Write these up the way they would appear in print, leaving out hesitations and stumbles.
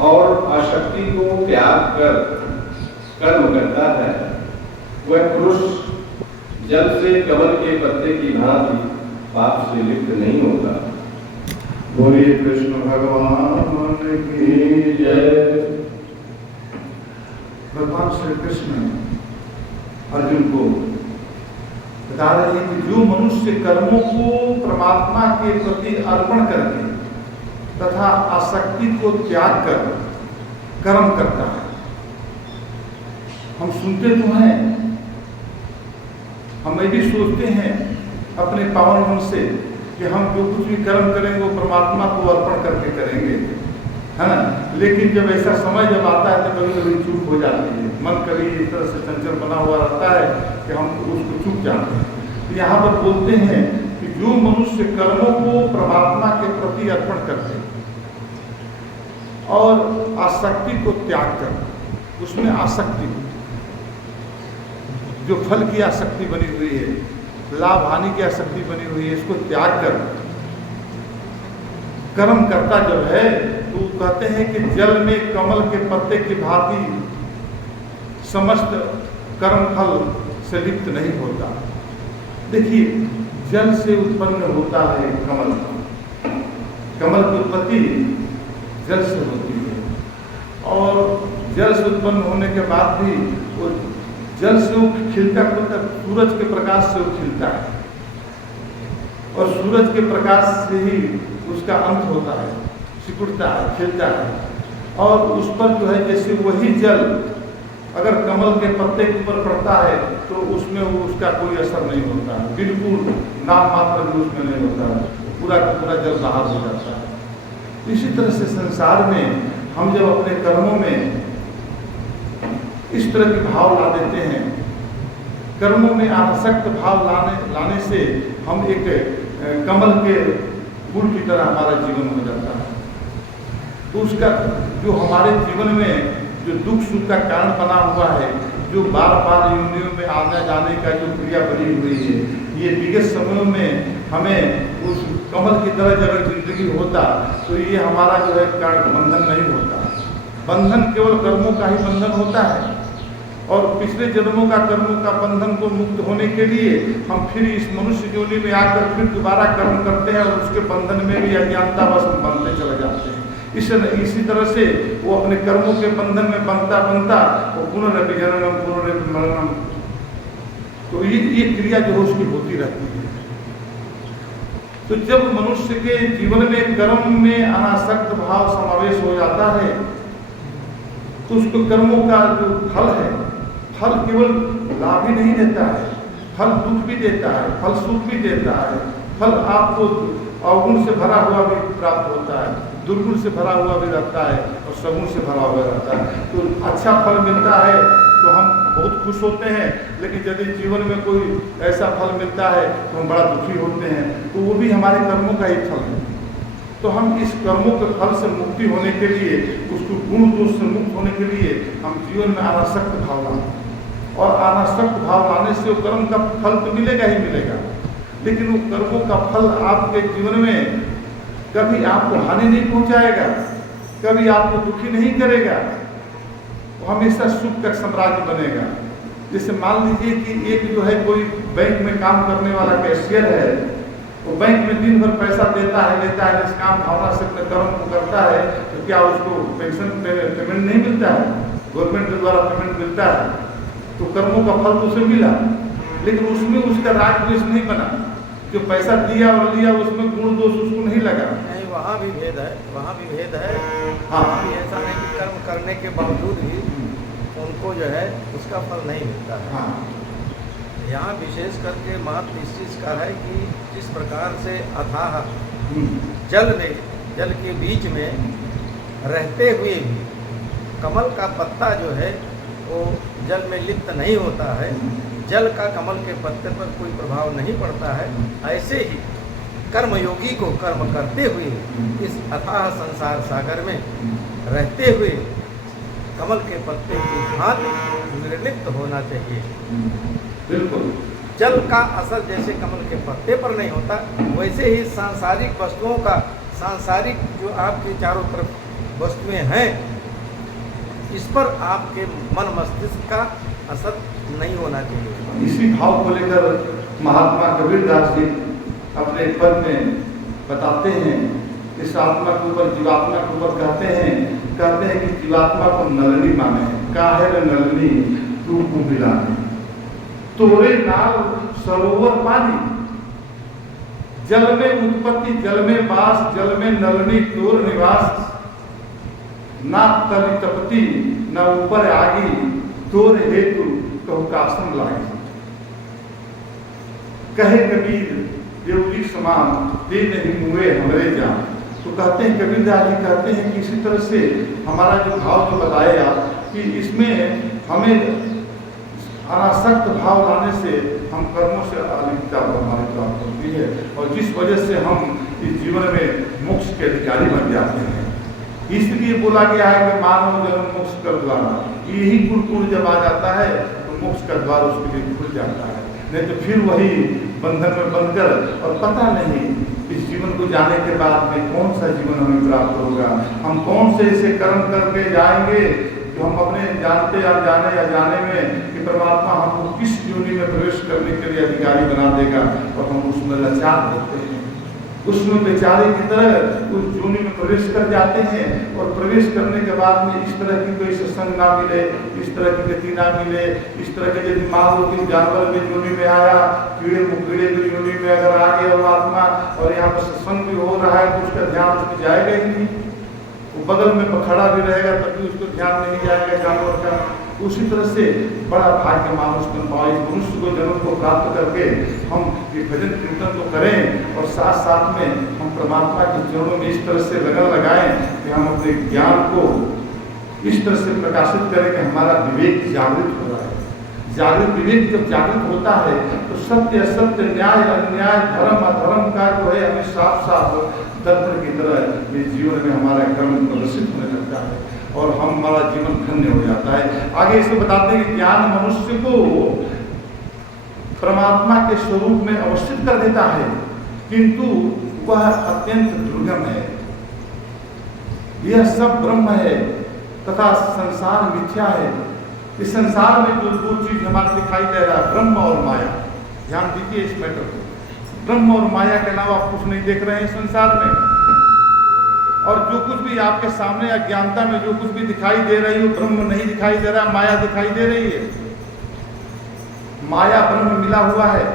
और आसक्ति को त्याग कर कर्म करता है, वह पुरुष जल से कमल के पत्ते की भांति पाप से लिप्त नहीं होता। बोलिए कृष्ण भगवान की जय। भगवान श्री कृष्ण अर्जुन को बता रहे हैं कि जो मनुष्य कर्मों को परमात्मा के प्रति अर्पण करके तथा आसक्ति को त्याग कर कर्म करता है। हम सुनते तो हैं, हम ये भी सोचते हैं अपने पावन मन से कि हम जो कुछ भी कर्म करेंगे वो परमात्मा को अर्पण करके करेंगे, है ना। लेकिन जब ऐसा समय जब आता है तो कभी कभी चूक हो जाती है, मन कभी इस तरह से चंचल बना हुआ रहता है कि हम उसको चूक जाते हैं। तो यहाँ पर बोलते हैं कि जो मनुष्य कर्मों को परमात्मा के प्रति अर्पण करते और आसक्ति को त्याग कर, उसमें आसक्ति जो फल की आसक्ति बनी हुई है, लाभ हानि की आसक्ति बनी हुई है, इसको त्याग कर कर्म करता जब है तो कहते हैं कि जल में कमल के पत्ते की भांति समस्त कर्म फल से लिप्त नहीं होता। देखिए, जल से उत्पन्न होता है कमल, कमल की उत्पत्ति जल से होती है और जल से उत्पन्न होने के बाद भी वो जल से वो खिलता खुलता, सूरज के प्रकाश से वो खिलता है और सूरज के प्रकाश से ही उसका अंत होता है, सिकुड़ता है, खिलता है। और उस पर जो है जैसे वही जल अगर कमल के पत्ते के ऊपर पड़ता है तो उसमें वो उसका कोई असर नहीं होता है, बिल्कुल नाम मात्र भी उसमें नहीं होता है, पूरा का पूरा जल बाहर हो जाता है। इसी तरह से संसार में हम जब अपने कर्मों में इस तरह के भाव ला देते हैं, कर्मों में आसक्त भाव लाने से हम एक कमल के फूल की तरह हमारा जीवन हो जाता है। तो उसका जो हमारे जीवन में जो दुख सुख का कारण बना हुआ है, जो बार बार योनियों में आने जाने का जो क्रिया बनी हुई है, ये विगत समयों में हमें उस कमल की तरह अगर जिंदगी होता तो ये हमारा जो है कारण बंधन नहीं होता। बंधन केवल कर्मों का ही बंधन होता है और पिछले जन्मों का कर्मों का बंधन को मुक्त होने के लिए हम फिर इस मनुष्य योनि में आकर फिर दोबारा कर्म करते हैं और उसके बंधन में भी अज्ञानता बस हम बनते चले जाते हैं। इसी तरह से वो अपने कर्मों के बंधन में बनता बनता वो पुनरपि जननम पुनरपि मरणम, तो ये क्रिया जो है उसकी होती रहती है। तो जब मनुष्य के जीवन में कर्म में अनासक्त भाव समावेश हो जाता है तो उसको कर्मों का जो फल है, फल केवल लाभ ही नहीं देता है, फल दुख भी देता है, फल सुख भी देता है, फल आपको अवगुण से भरा हुआ भी प्राप्त होता है, दुर्गुण से भरा हुआ भी रहता है और सगुण से भरा हुआ रहता है। तो अच्छा फल मिलता है तो हम बहुत खुश होते हैं, लेकिन यदि जीवन में कोई ऐसा फल मिलता है तो हम बड़ा दुखी होते हैं, तो वो भी हमारे कर्मों का ही फल है। तो हम इस कर्मों के फल से मुक्ति होने के लिए, उसको गुण दोष से मुक्त होने के लिए हम जीवन में अनासक्त भाव लाते हैं और अनासक्त भाव लाने से वो कर्म का फल तो मिलेगा ही मिलेगा, लेकिन वो कर्मों का फल आपके जीवन में कभी आपको हानि नहीं पहुंचाएगा, कभी आपको दुखी नहीं करेगा, वो हमेशा सुख का साम्राज्य बनेगा। जैसे मान लीजिए कि एक जो है कोई बैंक में काम करने वाला कैशियर है, वो बैंक में दिन भर पैसा देता है निष्काम भावना से अपने कर्म को करता है, तो क्या उसको पेंशन पेमेंट नहीं मिलता है? गवर्नमेंट के द्वारा पेमेंट मिलता है, तो कर्मों का फल तो उसे मिला, लेकिन उसमें उसका राग द्वेष नहीं बना, जो पैसा दिया और लिया उसमें गुण दोष उसको नहीं लगा। नहीं, वहाँ भी भेद है, वहाँ भी भेद है। हाँ, ऐसा नहीं कि कर्म करने के बावजूद भी उनको जो है उसका फल नहीं मिलता है। हाँ, यहाँ विशेष करके महत्व इस चीज़ का है कि जिस प्रकार से अथाह जल के बीच में रहते हुए भी कमल का पत्ता जो है वो जल में लिप्त नहीं होता है, जल का कमल के पत्ते पर कोई प्रभाव नहीं पड़ता है, ऐसे ही कर्मयोगी को कर्म करते हुए इस अथाह संसार सागर में रहते हुए कमल के पत्ते की भांति निर्लिप्त होना चाहिए। बिल्कुल। जल का असर जैसे कमल के पत्ते पर नहीं होता, वैसे ही सांसारिक वस्तुओं का, सांसारिक जो आपके चारों तरफ वस्तुएं हैं, इस पर आपके मन मस्तिष्क का असर नहीं होना चाहिए। इसी भाव को लेकर महात्मा कबीरदास जी अपने पद में बताते हैं, इस आत्मा के ऊपर जीवात्मा के ऊपर कहते हैं कि जीवात्मा को नलनी माने, काहे रे नलनी तू को मिलाने, तोरे नाल सरोवर पानी, जल में उत्पत्ति जल में वास, जल में नलनी तोर निवास, ना तली तपती ना ऊपर आगी, तोर हेतु कहु कासम लागी। कहे कबीर देवली समान दे नहीं मुए हमरे जान। तो कहते हैं कबीरदास जी कहते हैं कि इसी तरह से हमारा जो भाव जो बताया कि इसमें हमें अनासक्त भाव लाने से हम कर्मों से अलिप्तता हमारी प्राप्त होती है, और जिस वजह से हम इस जीवन में मोक्ष के अधिकारी बन जाते हैं। इसलिए बोला गया है कि मानव जन्म मोक्ष कर द्वारा, यही कुल जब आ जाता है तो मोक्ष का द्वार उसके लिए खुल जाता है, नहीं तो फिर वही बंधन में बंधकर, और पता नहीं इस जीवन को जाने के बाद में कौन सा जीवन हमें प्राप्त होगा, हम कौन से ऐसे कर्म करके जाएंगे कि हम अपने जानते या जाने में कि परमात्मा हमको किस योनि में प्रवेश करने के लिए अधिकारी बना देगा, और हम उसमें लाचार होते हैं, उसमें बेचारे की तरह उस योनि में प्रवेश कर जाते हैं, और प्रवेश करने के बाद में इस तरह की कोई सत्संग ना मिले, इस तरह की गति ना मिले, इस तरह के यदि मान लो कि जानवर में योनि में आया, कीड़े मुकीड़े की योनि में अगर आ गया वो आत्मा, और यहाँ पर सत्संग भी हो रहा है तो उसका ध्यान उसमें जाएगा ही नहीं, वो बगल में खड़ा भी रहेगा तब भी उसको ध्यान नहीं जाएगा जानवर का। उसी तरह से बड़ा भाग्य मानुष बन पाए, मनुष्य को जन्म को प्राप्त करके हम ये भजन कीर्तन तो करें, और साथ साथ में हम परमात्मा के चरणों में इस तरह से लगन लगाएं कि हम अपने ज्ञान को इस तरह से प्रकाशित करें कि हमारा विवेक जागृत हो रहा है। जागृत विवेक जब जागृत होता है तो सत्य असत्य, न्याय अन्याय, धर्म अधर्म का जो है हमें साफ साफ दर्पण की तरह इस जीवन में हमारा कर्म प्रदर्शित होने लगता है, और हमारा जीवन धन्य हो जाता है। आगे इसको बताते हैं कि ज्ञान मनुष्य को परमात्मा के स्वरूप में अवस्थित कर देता है, किंतु वह अत्यंत दुर्गम है। यह सब ब्रह्म है तथा संसार मिथ्या है। इस संसार में जो दो चीज हमारे दिखाई दे रहा है, ब्रह्म और माया, ध्यान दीजिए इस मैटर को, ब्रह्म और माया के अलावा आप कुछ नहीं देख रहे हैं संसार में, और जो कुछ भी आपके सामने अज्ञानता में जो कुछ भी दिखाई दे रही है ब्रह्म नहीं दिखाई दे रहा, माया दिखाई दे रही है। माया ब्रह्म मिला हुआ है,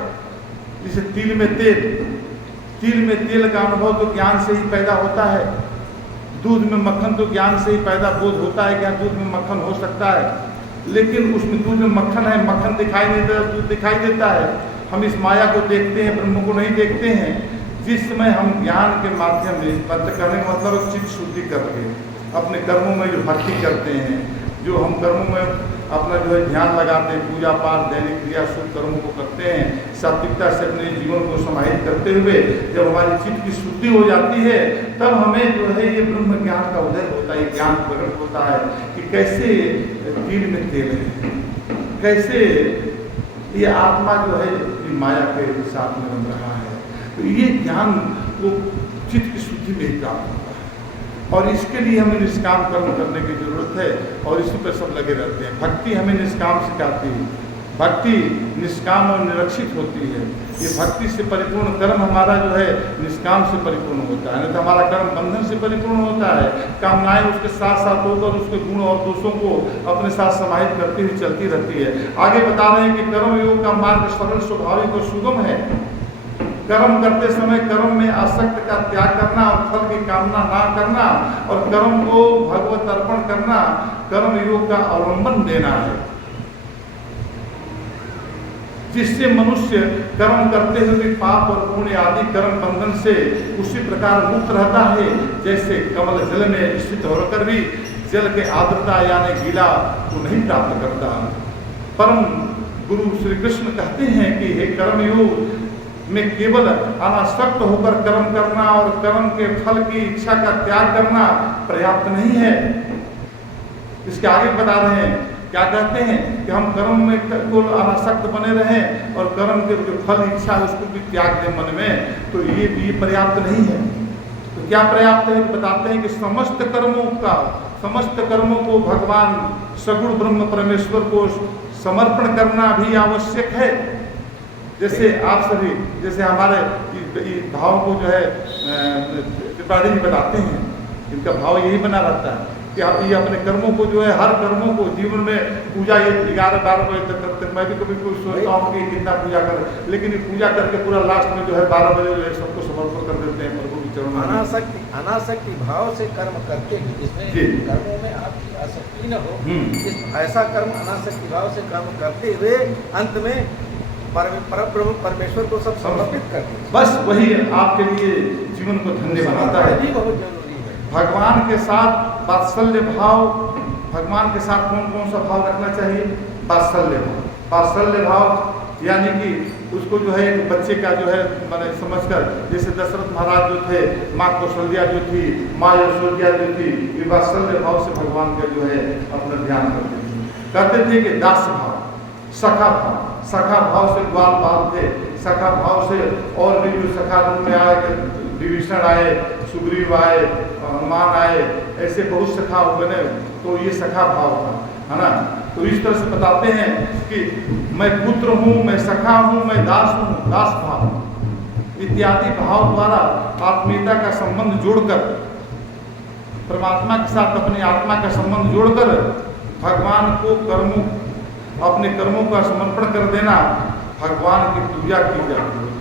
जैसे तिल में तेल का अनुभव तो ज्ञान से ही पैदा होता है, दूध में मक्खन तो ज्ञान से ही पैदा बोध होता है कि दूध में मक्खन हो सकता है, लेकिन उसमें दूध में मक्खन है, मक्खन दिखाई नहीं देता, दूध दिखाई देता है। हम इस माया को देखते हैं, ब्रह्म को नहीं देखते हैं। जिस समय हम ज्ञान के माध्यम से पत्र करने का मतलब चित्त शुद्धि करके अपने कर्मों में जो भक्ति करते हैं, जो हम कर्मों में अपना जो है ध्यान लगाते हैं, पूजा पाठ दैनिक क्रिया शुभ कर्मों को करते हैं, सात्विकता से अपने जीवन को समाहित करते हुए जब हमारी चित्त की शुद्धि हो जाती है, तब हमें जो है ये ब्रह्म ज्ञान का उदय होता है, ज्ञान प्रकट होता है कि कैसे तिल में तेल है, कैसे ये आत्मा जो है माया के साथ में बन रहा है। तो ये ज्ञान को चित्त की शुद्धि में ही प्राप्त होता है, और इसके लिए हमें निष्काम कर्म करने की जरूरत है, और इसी पर सब लगे रहते हैं। भक्ति हमें निष्काम सिखाती है, भक्ति निष्काम और निरक्षित होती है। ये भक्ति से परिपूर्ण कर्म हमारा जो है निष्काम से परिपूर्ण होता है, नहीं तो हमारा कर्म बंधन से परिपूर्ण होता है। कामनाएं उसके साथ साथ होकर उसके गुण और दोषों को अपने साथ समाहित करती हुई चलती रहती है। आगे बता रहे हैं कि कर्म योग का मार्ग सरल स्वाभाविक और सुगम है। कर्म करते समय कर्म में आसक्त का त्याग करना और फल की कामना ना करना, और कर्म को भगवत अर्पण करना कर्म योग का अवलंबन देना है, जिससे मनुष्य कर्म करते हुए पाप और पुण्य आदि कर्म बंधन से उसी प्रकार मुक्त रहता है जैसे कमल जल में स्थित होकर भी जल के आर्द्रता यानी गीला को नहीं प्राप्त करता। परम गुरु श्री कृष्ण कहते हैं कि हे कर्मयोग में केवल अनासक्त होकर कर्म करना और कर्म के फल की इच्छा का त्याग करना पर्याप्त नहीं है। इसके आगे बता रहे हैं, क्या कहते हैं कि हम कर्म में को अनासक्त बने रहें और कर्म के जो फल इच्छा उसको भी त्याग दें मन में, तो ये पर्याप्त नहीं है। तो क्या पर्याप्त है? बताते हैं कि समस्त कर्मों को भगवान सगुण ब्रह्म परमेश्वर को समर्पण करना भी आवश्यक है। जैसे आप सभी, जैसे हमारे भाव को जो है त्रिपाठी जी बताते हैं, इनका भाव यही बना रहता है कि आप ये अपने कर्मों को जो है, हर कर्मों को जीवन में पूजा, ये 11-12 बजे तक करते हैं। मैं भी कभी कोई सोचता हूँ कि कितना पूजा करें, लेकिन ये पूजा करके पूरा लास्ट में जो है 12 बजे जो है सबको समर्पण कर देते हैं प्रभु के चरणों में। अनासक्ति भाव से कर्म करके भी, जिसमें कर्मों में आपकी आसक्ति न हो, ऐसा कर्म अनासक्ति भाव से कर्म करते हुए अंत में परब्रह्म परमेश्वर को सब समर्पित करते हैं। बस वही आपके लिए जीवन को धन्य बनाता है। भी बहुत जरूरी है। भगवान के साथ वात्सल्य भाव, भगवान के साथ कौन कौन सा भाव रखना चाहिए? वात्सल्य भाव। वात्सल्य भाव यानी कि उसको जो है एक बच्चे का जो है मैंने समझकर, जैसे दशरथ महाराज जो थे, माँ कौशल्या जो थी, माँ यशोदा जो थी, ये वात्सल्य भाव से भगवान का जो है अपना ध्यान करते थे कि दास भाव, सखा भाव से ग्वाल बाल थे, सखा भाव से और भी जो सखा रूप में आए, विभीषण आए, सुग्रीव आए, हनुमान आए, ऐसे बहुत सखा बने, तो ये सखा भाव था, है ना। तो इस तरह से बताते हैं कि मैं पुत्र हूँ, मैं सखा हूँ, मैं दास हूँ, दास भाव इत्यादि भाव द्वारा आत्मीयता का संबंध जोड़कर, परमात्मा के साथ अपनी आत्मा का संबंध जोड़कर भगवान को अपने कर्मों का समर्पण कर देना, भगवान की पूजा की जाती है।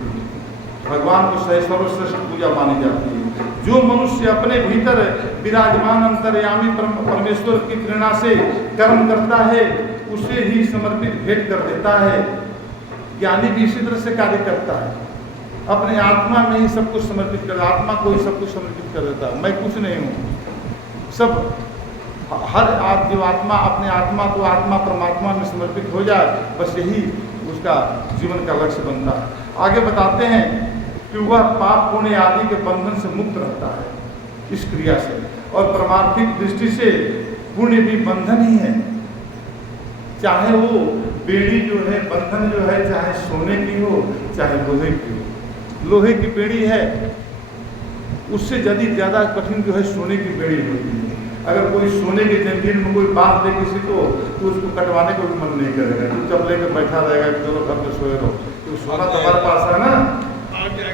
भगवान को सर्वश्रेष्ठ पूजा मानी जाती है। जो मनुष्य अपने भीतर विराजमान अंतर्यामी परमेश्वर की प्रेरणा से कर्म करता है, उसे ही समर्पित भेंट कर देता है। ज्ञानी भी इसी तरह से कार्य करता है, अपने आत्मा में ही सब कुछ समर्पित कर, आत्मा को ही सब कुछ समर्पित कर देता है। मैं कुछ नहीं हूँ, सब जो आत्मा अपने आत्मा को आत्मा परमात्मा में समर्पित हो जाए, बस यही उसका जीवन का लक्ष्य बनता है। आगे बताते हैं कि वह पाप पुण्य आदि के बंधन से मुक्त रहता है इस क्रिया से, और परमार्थिक दृष्टि से पुण्य भी बंधन ही है। चाहे वो बेड़ी जो है, बंधन जो है, चाहे सोने की हो चाहे लोहे की हो। लोहे की बेड़ी है, उससे यदि ज़्यादा कठिन जो है सोने की बेड़ी होती है। अगर कोई सोने के जंजीर में कोई बांध दे किसी को, तो उसको कटवाने को भी मन नहीं करेगा, चुपचाप लेकर बैठा रहेगा कि चलो घर में सोए रहो। तो सोना तो हमारे पास है ना,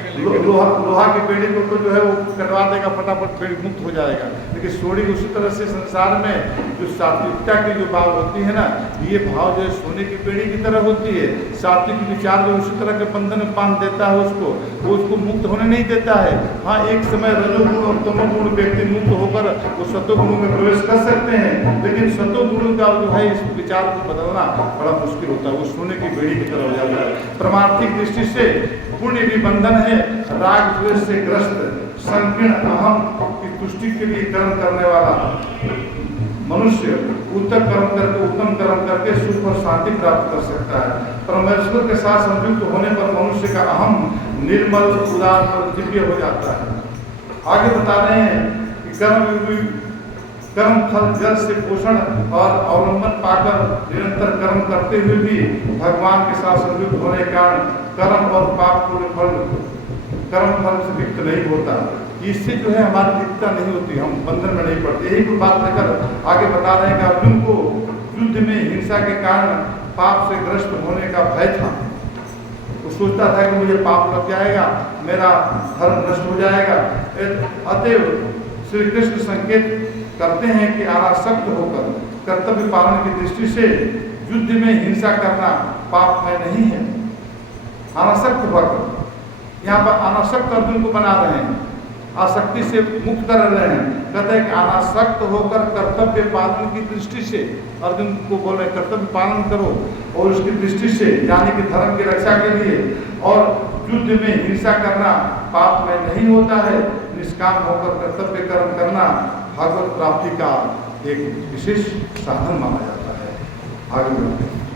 लोहा की बेड़ी को जो है वो कटवा देगा, फटाफट बेड़ी मुक्त हो जाएगा। लेकिन सोने उसी तरह से संसार में जो सात्विकता की जो भाव होती है ना, ये भाव जो है सोने की बेड़ी की तरह होती है। सात्विक विचार जो उसी तरह के बंधन में बांध देता है उसको, वो उसको मुक्त होने नहीं देता है। हाँ, एक समय रजोगुण और तमोगुण व्यक्ति मुक्त होकर वो सत्वगुणों में प्रवेश कर सकते हैं, लेकिन सत्वगुणों का जो है इस विचार को बदलना बड़ा मुश्किल होता है, वो सोने की बेड़ी की तरह हो जाता है। परमार्थिक दृष्टि से पुण्य भी बंधन है। राग द्वेष से ग्रस्त संकीर्ण अहम की तुष्टि के लिए कर्म करने वाला मनुष्य उत्तम कर्म करके सुख और शांति प्राप्त कर सकता है। परमेश्वर के साथ संयुक्त होने पर मनुष्य का अहम निर्मल, उदार और दिव्य हो जाता है। आगे बता रहे हैं कि कर्म फल जल से पोषण और अवलंबन पाकर निरंतर कर्म करते हुए भी भगवान के साथ संयुक्त होने के कारण कर्म और पाप पूर्ण फल कर्म फल से लिप्त नहीं होता। इससे जो है हमारी लिप्तता नहीं होती, हम बंधन में नहीं पड़ते। यही कोई बात लेकर आगे बता रहे हैं कि अर्जुन को युद्ध में हिंसा के कारण पाप से ग्रस्त होने का भय था। वो सोचता था कि मुझे पाप लग जाएगा, मेरा धर्म नष्ट हो जाएगा। अतएव श्री कृष्ण संकेत करते हैं कि अनासक्त होकर कर्तव्य पालन की दृष्टि से युद्ध में हिंसा करना पाप में नहीं है। अनासक्त होकर यहाँ पर अनासक्त अर्जुन को बना रहे हैं, आसक्ति से मुक्त कर रहे हैं। कहते हैं कि अनासक्त होकर कर्तव्य पालन की दृष्टि से अर्जुन को बोल रहे कर्तव्य पालन करो, और उसकी दृष्टि से यानी कि धर्म की रक्षा के लिए। और युद्ध में हिंसा करना पाप में नहीं होता है। निष्काम होकर कर्तव्य कर्म करना भगवत प्राप्ति का एक विशेष साधन माना जाता है। आगे बढ़ते हैं।